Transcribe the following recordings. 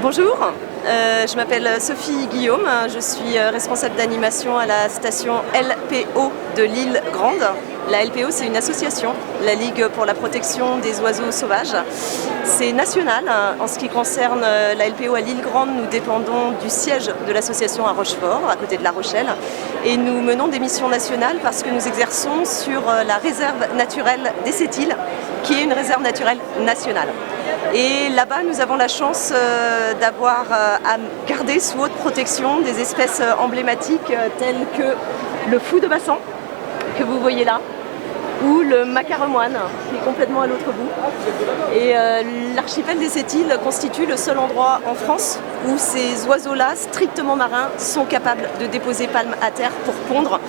Bonjour, je m'appelle Sophie Guillaume, je suis responsable d'animation à la station LPO de l'Île Grande. La LPO, c'est une association, la Ligue pour la protection des oiseaux sauvages. C'est national. En ce qui concerne la LPO à l'Île Grande, nous dépendons du siège de l'association à Rochefort, à côté de La Rochelle. Et nous menons des missions nationales parce que nous exerçons sur la réserve naturelle des Sept-Îles, qui est une réserve naturelle nationale. Et là-bas, nous avons la chance d'avoir à garder sous haute protection des espèces emblématiques telles que le fou de bassan, que vous voyez là, ou le macaremoine, qui est complètement à l'autre bout. Et l'archipel des Sept-Îles constitue le seul endroit en France où ces oiseaux-là, strictement marins, sont capables de déposer palme à terre pour pondre.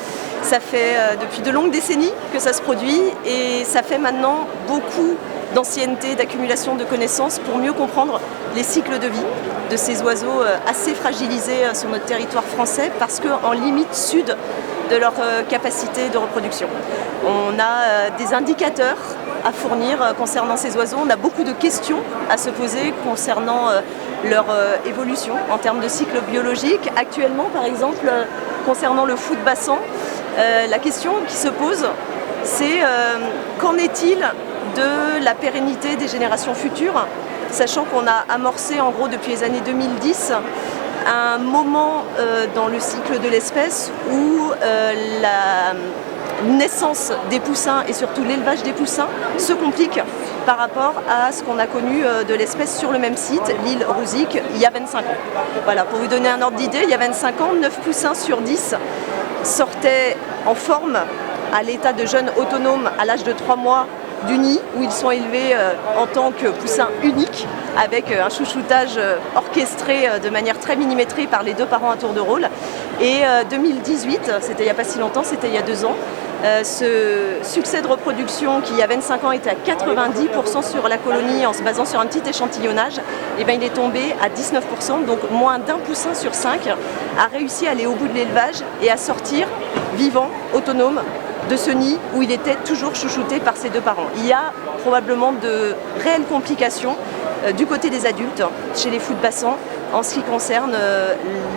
Ça fait depuis de longues décennies que ça se produit et ça fait maintenant beaucoup d'ancienneté, d'accumulation de connaissances pour mieux comprendre les cycles de vie de ces oiseaux assez fragilisés sur notre territoire français parce qu'en limite sud de leur capacité de reproduction. On a des indicateurs à fournir concernant ces oiseaux, on a beaucoup de questions à se poser concernant leur évolution en termes de cycle biologique. Actuellement, par exemple, concernant le fou de bassan, la question qui se pose, c'est qu'en est-il de la pérennité des générations futures, sachant qu'on a amorcé en gros depuis les années 2010 un moment dans le cycle de l'espèce où la naissance des poussins et surtout l'élevage des poussins se complique par rapport à ce qu'on a connu de l'espèce sur le même site, l'île Rouzic, il y a 25 ans. Voilà, pour vous donner un ordre d'idée, il y a 25 ans, 9 poussins sur 10 sortaient en forme à l'état de jeunes autonomes à l'âge de 3 mois du nid, où ils sont élevés en tant que poussins uniques, avec un chouchoutage orchestré de manière très millimétrée par les deux parents à tour de rôle. Et 2018, c'était il n'y a pas si longtemps, c'était il y a 2 ans, ce succès de reproduction qui il y a 25 ans était à 90% sur la colonie en se basant sur un petit échantillonnage, et bien il est tombé à 19%, donc moins d'un poussin sur 5 a réussi à aller au bout de l'élevage et à sortir vivant, autonome, de ce nid où il était toujours chouchouté par ses deux parents. Il y a probablement de réelles complications du côté des adultes chez les fous de bassan en ce qui concerne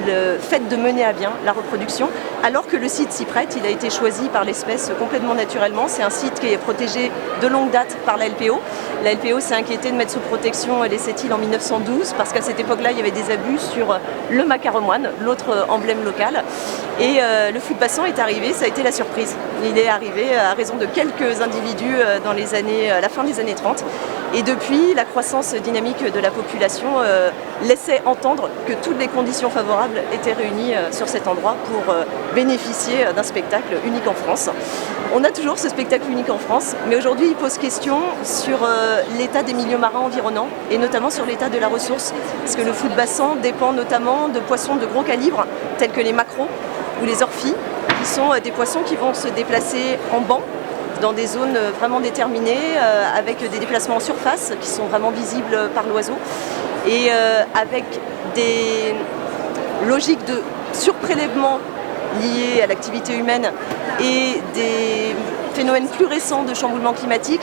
le fait de mener à bien la reproduction, alors que le site s'y prête. Il a été choisi par l'espèce complètement naturellement. C'est un site qui est protégé de longue date par la LPO. La LPO s'est inquiétée de mettre sous protection les Sept-Îles en 1912 parce qu'à cette époque-là, il y avait des abus sur le macaremoine, l'autre emblème local. Et le fou de bassan est arrivé, ça a été la surprise. Il est arrivé à raison de quelques individus dans les années, à la fin des années 30. Et depuis, la croissance dynamique de la population laissait entendre que toutes les conditions favorables étaient réunies sur cet endroit pour bénéficier d'un spectacle unique en France. On a toujours ce spectacle unique en France, mais aujourd'hui il pose question sur l'état des milieux marins environnants et notamment sur l'état de la ressource, parce que le fou de bassan dépend notamment de poissons de gros calibre, tels que les maquereaux ou les orphies, qui sont des poissons qui vont se déplacer en banc dans des zones vraiment déterminées, avec des déplacements en surface qui sont vraiment visibles par l'oiseau, et avec des logiques de surprélèvement liées à l'activité humaine et des phénomènes plus récents de chamboulement climatique.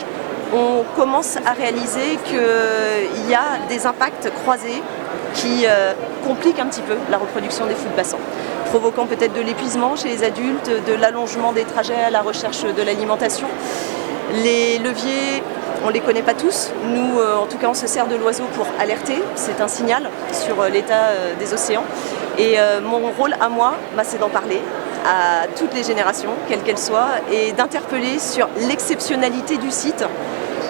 On commence à réaliser qu'il y a des impacts croisés qui compliquent un petit peu la reproduction des fous de bassan, provoquant peut-être de l'épuisement chez les adultes, de l'allongement des trajets à la recherche de l'alimentation. Les leviers, on ne les connaît pas tous. Nous, en tout cas, on se sert de l'oiseau pour alerter. C'est un signal sur l'état des océans. Et mon rôle à moi, c'est d'en parler à toutes les générations, quelles qu'elles soient, et d'interpeller sur l'exceptionnalité du site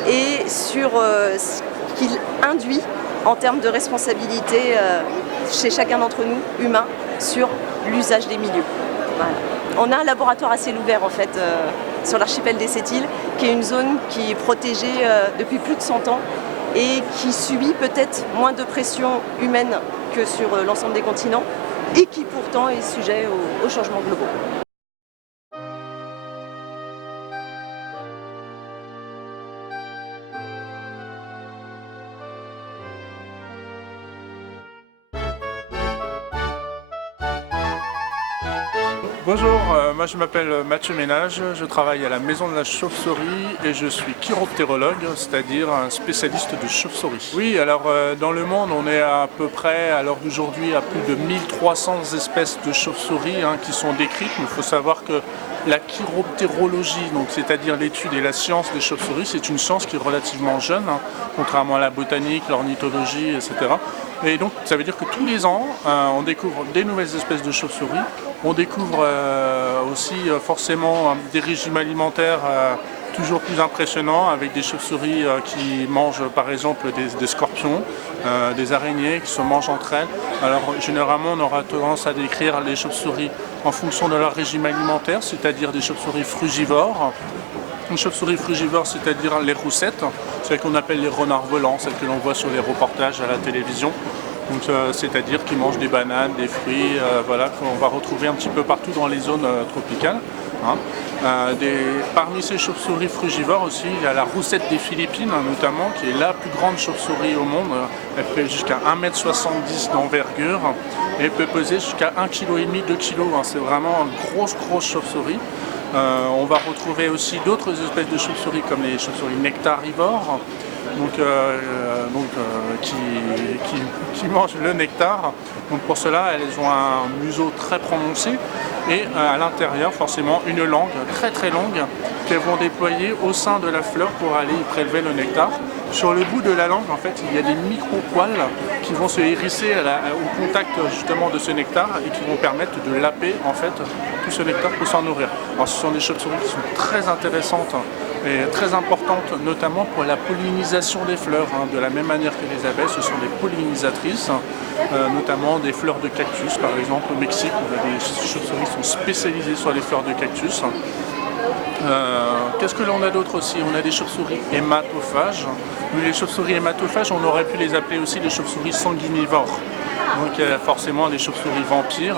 et sur ce qu'il induit en termes de responsabilité chez chacun d'entre nous, humains, sur l'usage des milieux. Voilà. On a un laboratoire à ciel ouvert en fait sur l'archipel des Sept-Îles, qui est une zone qui est protégée depuis plus de 100 ans et qui subit peut-être moins de pression humaine que sur l'ensemble des continents et qui pourtant est sujet aux changements globaux. Bonjour, moi je m'appelle Mathieu Ménage, je travaille à la Maison de la Chauve-souris et je suis chiroptérologue, c'est-à-dire un spécialiste de chauve-souris. Oui, alors dans le monde on est à peu près à l'heure d'aujourd'hui à plus de 1300 espèces de chauve-souris qui sont décrites, mais il faut savoir que la chiroptérologie, donc c'est-à-dire l'étude et la science des chauves-souris, c'est une science qui est relativement jeune, contrairement à la botanique, l'ornithologie, etc. Et donc ça veut dire que tous les ans on découvre des nouvelles espèces de chauves-souris. On découvre aussi forcément des régimes alimentaires toujours plus impressionnants avec des chauves-souris qui mangent par exemple des scorpions, des araignées qui se mangent entre elles. Alors généralement on aura tendance à décrire les chauves-souris en fonction de leur régime alimentaire, c'est-à-dire des chauves-souris frugivores. Une chauve-souris frugivore, c'est-à-dire les roussettes, celles qu'on appelle les renards volants, celles que l'on voit sur les reportages à la télévision. C'est-à-dire qu'ils mangent des bananes, des fruits, voilà, qu'on va retrouver un petit peu partout dans les zones tropicales. Parmi ces chauves-souris frugivores aussi, il y a la roussette des Philippines notamment, qui est la plus grande chauve-souris au monde. Elle fait jusqu'à 1,70 m d'envergure et peut peser jusqu'à 1,5 kg, 2 kg. C'est vraiment une grosse chauve-souris. On va retrouver aussi d'autres espèces de chauves-souris comme les chauves-souris nectarivores. Qui mangent le nectar. Donc pour cela, elles ont un museau très prononcé et à l'intérieur forcément une langue très longue qu'elles vont déployer au sein de la fleur pour aller y prélever le nectar. Sur le bout de la langue, en fait, il y a des micro-poils qui vont se hérisser au contact justement de ce nectar et qui vont permettre de laper en fait tout ce nectar pour s'en nourrir. Alors ce sont des chauves-souris qui sont très intéressantes et très importantes, notamment pour la pollinisation des fleurs. De la même manière que les abeilles, ce sont des pollinisatrices, notamment des fleurs de cactus. Par exemple, au Mexique, on a des chauves-souris qui sont spécialisées sur les fleurs de cactus. Qu'est-ce que l'on a d'autre aussi? On a des chauves-souris hématophages. Les chauves-souris hématophages, on aurait pu les appeler aussi des chauves-souris sanguinivores. Donc il y a forcément des chauves-souris vampires.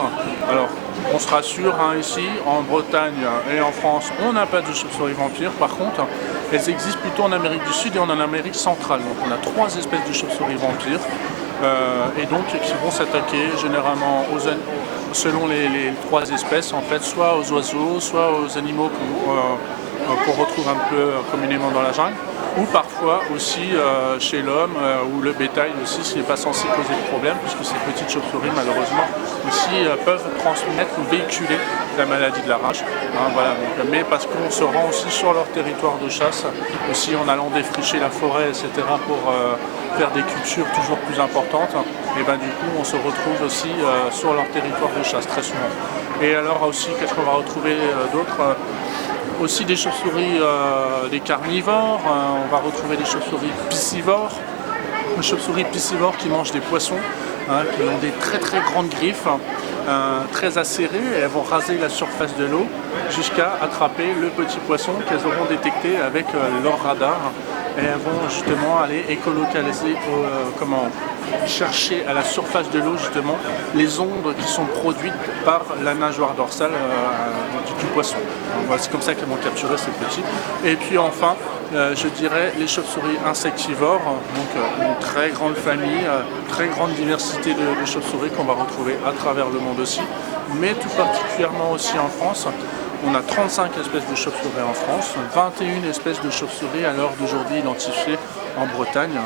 Alors on se rassure, ici en Bretagne et en France, on n'a pas de chauves-souris vampires. Par contre, elles existent plutôt en Amérique du Sud et en Amérique centrale. Donc on a 3 espèces de chauves-souris vampires et donc qui vont s'attaquer généralement selon les 3 espèces, en fait, soit aux oiseaux, soit aux animaux qu'on retrouve un peu communément dans la jungle, ou parfois aussi chez l'homme ou le bétail aussi, ce qui n'est pas censé poser de problème, puisque ces petites chauves-souris malheureusement aussi peuvent transmettre ou véhiculer la maladie de la rage. Voilà, mais parce qu'on se rend aussi sur leur territoire de chasse, aussi en allant défricher la forêt, etc., pour faire des cultures toujours plus importantes, et du coup on se retrouve aussi sur leur territoire de chasse très souvent. Et alors aussi, qu'est-ce qu'on va retrouver d'autre? Aussi des chauves-souris, des carnivores, on va retrouver des chauves-souris piscivores, des chauves-souris piscivores qui mangent des poissons, qui ont des très grandes griffes, très acérées, et elles vont raser la surface de l'eau jusqu'à attraper le petit poisson qu'elles auront détecté avec leur radar, et elles vont justement aller écolocaliser, chercher à la surface de l'eau justement les ondes qui sont produites par la nageoire dorsale du poisson. C'est comme ça qu'elles vont capturer ces petits. Et puis enfin, je dirais les chauves-souris insectivores, donc une très grande famille, très grande diversité de chauves-souris qu'on va retrouver à travers le monde aussi, mais tout particulièrement aussi en France. On a 35 espèces de chauves-souris en France, 21 espèces de chauves-souris à l'heure d'aujourd'hui identifiées en Bretagne.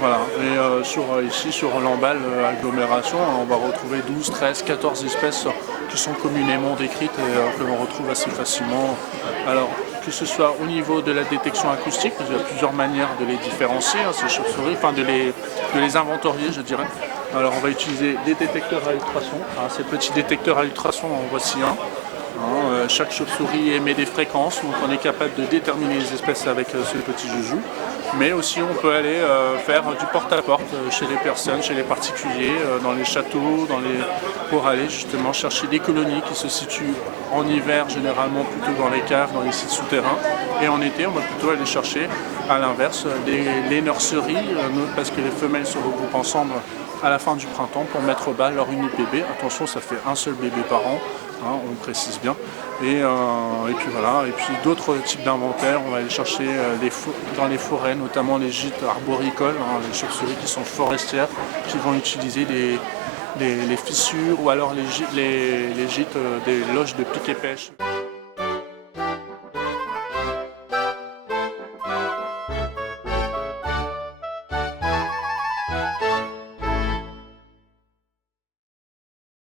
Voilà. Et ici sur l'Embal agglomération, on va retrouver 12, 13, 14 espèces qui sont communément décrites et que l'on retrouve assez facilement. Alors, que ce soit au niveau de la détection acoustique, il y a plusieurs manières de les différencier, ces chauves-souris, de les inventorier, je dirais. Alors on va utiliser des détecteurs à ultrasons. Ces petits détecteurs à ultrasons, en voici un. Chaque chauve-souris émet des fréquences, donc on est capable de déterminer les espèces avec ce petit joujou. Mais aussi on peut aller faire du porte-à-porte chez les personnes, chez les particuliers, dans les châteaux, pour aller justement chercher des colonies qui se situent en hiver généralement plutôt dans les caves, dans les sites souterrains. Et en été on va plutôt aller chercher à l'inverse les nurseries, parce que les femelles se regroupent ensemble à la fin du printemps pour mettre au bas leur unique bébé. Attention, ça fait un seul bébé par an, on précise bien. Et puis voilà, et puis d'autres types d'inventaires, on va aller chercher dans les forêts, notamment les gîtes arboricoles, les chauves-souris qui sont forestières, qui vont utiliser les fissures ou alors les gîtes des loges de pique et pêche.